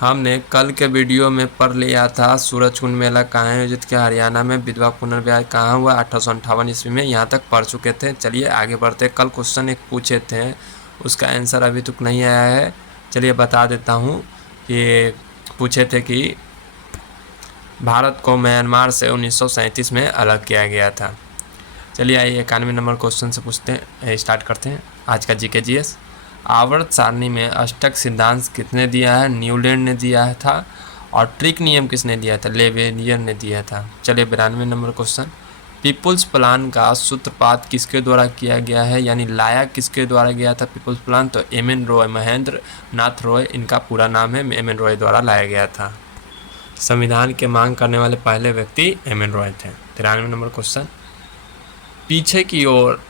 हमने कल के वीडियो में पढ़ लिया था सूरजकुंड मेला कहाँ आयोजित किया, हरियाणा में। विधवा पुनर्विवाह कहाँ हुआ, 1858 ईस्वी में। यहाँ तक पढ़ चुके थे। चलिए आगे बढ़ते। कल क्वेश्चन एक पूछे थे, उसका आंसर अभी तक नहीं आया है। चलिए बता देता हूँ। ये पूछे थे कि भारत को म्यांमार से 1937 में अलग किया गया था। चलिए आइए 91 नंबर क्वेश्चन से स्टार्ट करते हैं आज का जीके जीएस। आवर्त सारणी में अष्टक सिद्धांत किसने दिया है? न्यूलैंड ने दिया था। और ट्रिक नियम किसने दिया था? लेवेनियर ने दिया था। चलिए 92 नंबर क्वेश्चन। पीपुल्स प्लान का सूत्रपात किसके द्वारा किया गया है, यानी लाया किसके द्वारा गया था पीपुल्स प्लान? तो एम.एन. रॉय, महेंद्र नाथ रॉय इनका पूरा नाम है, एम.एन. रॉय द्वारा लाया गया था। संविधान के मांग करने वाले पहले व्यक्ति एम.एन. रॉय थे। 93 नंबर क्वेश्चन। पीछे की ओर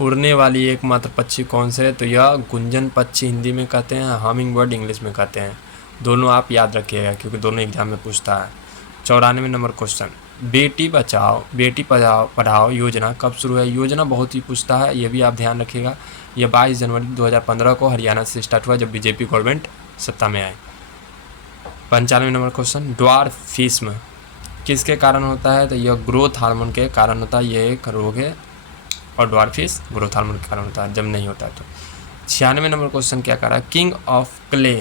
उड़ने वाली एकमात्र पक्षी कौन से है? तो यह गुंजन पक्षी हिंदी में कहते हैं, हमिंग बर्ड इंग्लिश में कहते हैं। दोनों आप याद रखिएगा क्योंकि दोनों एग्जाम में पूछता है। 94 नंबर क्वेश्चन। बेटी बचाओ बेटी पढ़ाओ योजना कब शुरू है? योजना बहुत ही पूछता है, ये भी आप ध्यान रखिएगा। यह 22 जनवरी 2015 को हरियाणा से स्टार्ट हुआ जब बीजेपी गवर्नमेंट सत्ता में आए। 95 नंबर क्वेश्चन। ड्वार्फिज्म किसके कारण होता है? तो यह ग्रोथ हार्मोन के कारण होता है। यह एक रोग है और ड्वार्फिज्म ग्रोथ हार्मोन के कारण होता है, जब नहीं होता है तो। 96 नंबर क्वेश्चन क्या करा? किंग ऑफ क्ले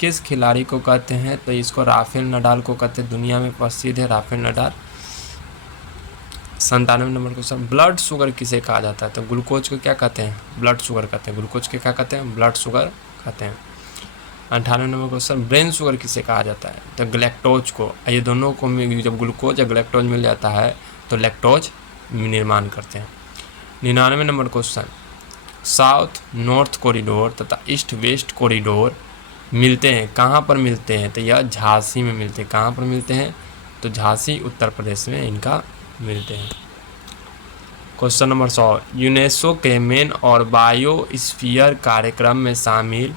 किस खिलाड़ी को कहते हैं? तो इसको राफेल नडाल को कहते हैं। दुनिया में प्रसिद्ध है Rafael Nadal. 97 number question. Blood sugar किसे कहा जाता है? तो ग्लूकोज को क्या कहते हैं? ब्लड शुगर कहते हैं। ग्लूकोज के क्या कहते हैं? ब्लड शुगर कहते हैं। 98 नंबर क्वेश्चन। ब्रेन शुगर किसे कहा जाता है? तो ग्लैक्टोज को। ये दोनों को जब ग्लूकोज या ग्लैक्टोज मिल जाता है तो लैक्टोज निर्माण करते हैं। 99 number question. South north corridor तथा ईस्ट वेस्ट कॉरिडोर मिलते हैं, कहाँ पर मिलते हैं? तो यह झांसी में मिलते हैं। कहाँ पर मिलते हैं? तो झांसी उत्तर प्रदेश में इनका मिलते हैं। Question number 100। यूनेस्को के मेन और बायोस्फीयर कार्यक्रम में शामिल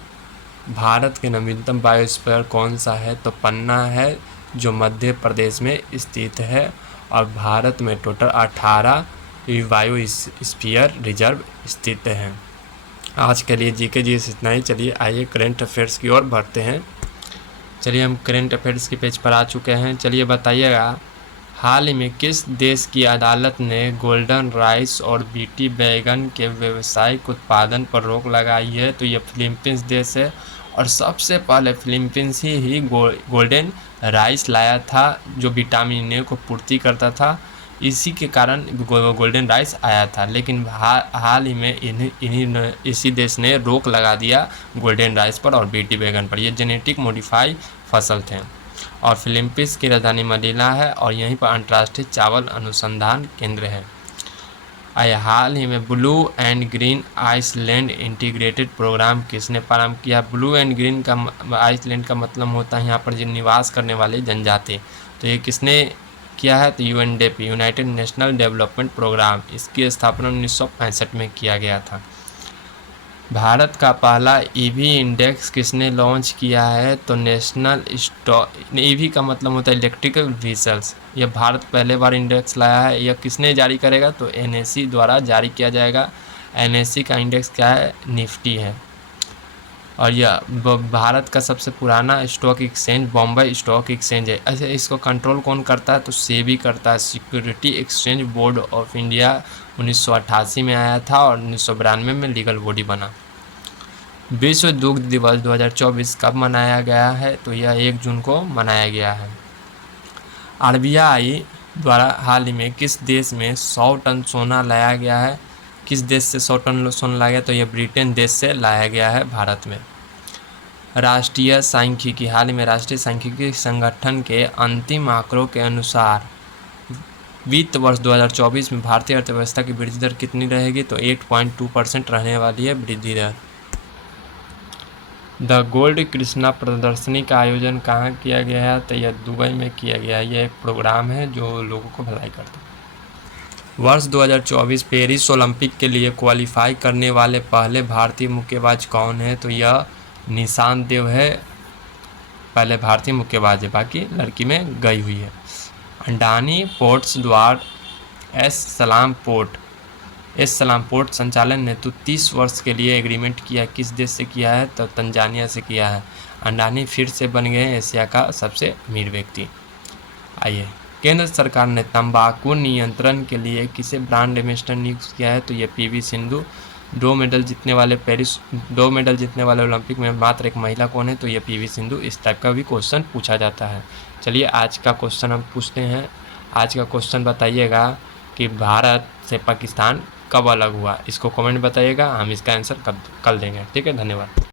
भारत के नवीनतम बायोस्फीयर कौन सा है? तो पन्ना है, जो मध्य प्रदेश में स्थित है। और भारत में टोटल 18 बायोस्फीयर रिजर्व स्थित हैं। आज के लिए जीके जीएस इतना ही। चलिए आइए करंट अफेयर्स की ओर बढ़ते हैं। चलिए हम करंट अफेयर्स के पेज पर आ चुके हैं। चलिए बताइएगा, हाल ही में किस देश की अदालत ने गोल्डन राइस और बीटी बैगन के व्यावसायिक उत्पादन पर रोक लगाई है? तो यह फिलीपींस देश है। और सबसे पहले फिलीपींस ही गोल्डन राइस लाया था, जो विटामिन ए को पूर्ति करता था। इसी के कारण गोल्डन राइस आया था। लेकिन हाल ही में इसी देश ने रोक लगा दिया गोल्डन राइस पर और बीटी बैगन पर। ये जेनेटिक मॉडिफाई फसल थे। और फिलीपींस की राजधानी मनीला है और यहीं पर अंतर्राष्ट्रीय चावल अनुसंधान केंद्र है। हाल ही में blue and green island integrated programme किसने प्रारंभ किया? ब्लू एंड ग्रीन का आइसलैंड का मतलब होता है यहाँ पर जो निवास करने वाले जनजाति। तो ये किसने किया है? तो UNDP, United National Development Programme. इसकी स्थापना 1965 में किया गया था। भारत का पहला ईवी इंडेक्स किसने लॉन्च किया है? तो नेशनल स्टॉक। ईवी का मतलब होता है इलेक्ट्रिकल व्हीकल्स। यह भारत पहले बार इंडेक्स लाया है। यह किसने जारी करेगा? तो एनएससी द्वारा जारी किया जाएगा। एनएससी का इंडेक्स क्या है? निफ्टी है। और यह भारत का सबसे पुराना stock exchange Bombay stock exchange है। ऐसे इसको कंट्रोल कौन करता है? तो सेबी करता है, security exchange board of India. 1988 में आया था और 1992 में लीगल बॉडी बना। विश्व दुग्ध दिवस 2024 कब मनाया गया है? तो यह 1 जून को मनाया गया है। आरबीआई द्वारा हाल ही में किस देश में 100 टन सोना लाया गया है? किस देश से 100 टन सोना लाया गया? तो यह ब्रिटेन देश से लाया गया है भारत में। राष्ट्रीय सांख्यिकी, हाल ही में राष्ट्रीय सांख्यिकी संगठन के अंतिम आंकड़ों के अनुसार वित्त वर्ष 2024 में भारतीय अर्थव्यवस्था की वृद्धि दर कितनी रहेगी? तो 8.2% रहने वाली है वृद्धि दर। द गोल्ड कृष्णा प्रदर्शनी का आयोजन कहाँ किया गया है? तो यह दुबई में किया गया है। यह एक प्रोग्राम है जो लोगों को भलाई करता है। वर्ष 2024 पेरिस ओलंपिक के लिए क्वालिफाई करने वाले पहले भारतीय मुक्केबाज कौन है? तो यह निशांत देव है, पहले भारतीय मुक्केबाज है, बाकी लड़की में गई हुई है। अडानी पोर्ट्स द्वारा एस सलाम पोर्ट एस सलाम पोर्ट संचालन ने तो 30 वर्ष के लिए एग्रीमेंट किया, किस देश से किया है? तो तंजानिया से किया है। अंडानी फिर से बन गए एशिया का सबसे अमीर व्यक्ति। आइए, केंद्र सरकार ने तंबाकू नियंत्रण के लिए किसे ब्रांड एम्बेसडर नियुक्त किया है? तो ये पीवी सिंधु। 2 मेडल जीतने वाले ओलंपिक में मात्र एक महिला कौन है? तो ये पीवी सिंधु। इस टाइप का भी क्वेश्चन पूछा जाता है। चलिए आज का क्वेश्चन हम पूछते हैं। आज का क्वेश्चन बताइएगा कि भारत से पाकिस्तान कब अलग हुआ? इसको कमेंट बताइएगा, हम इसका आंसर कल देंगे। ठीक है, धन्यवाद।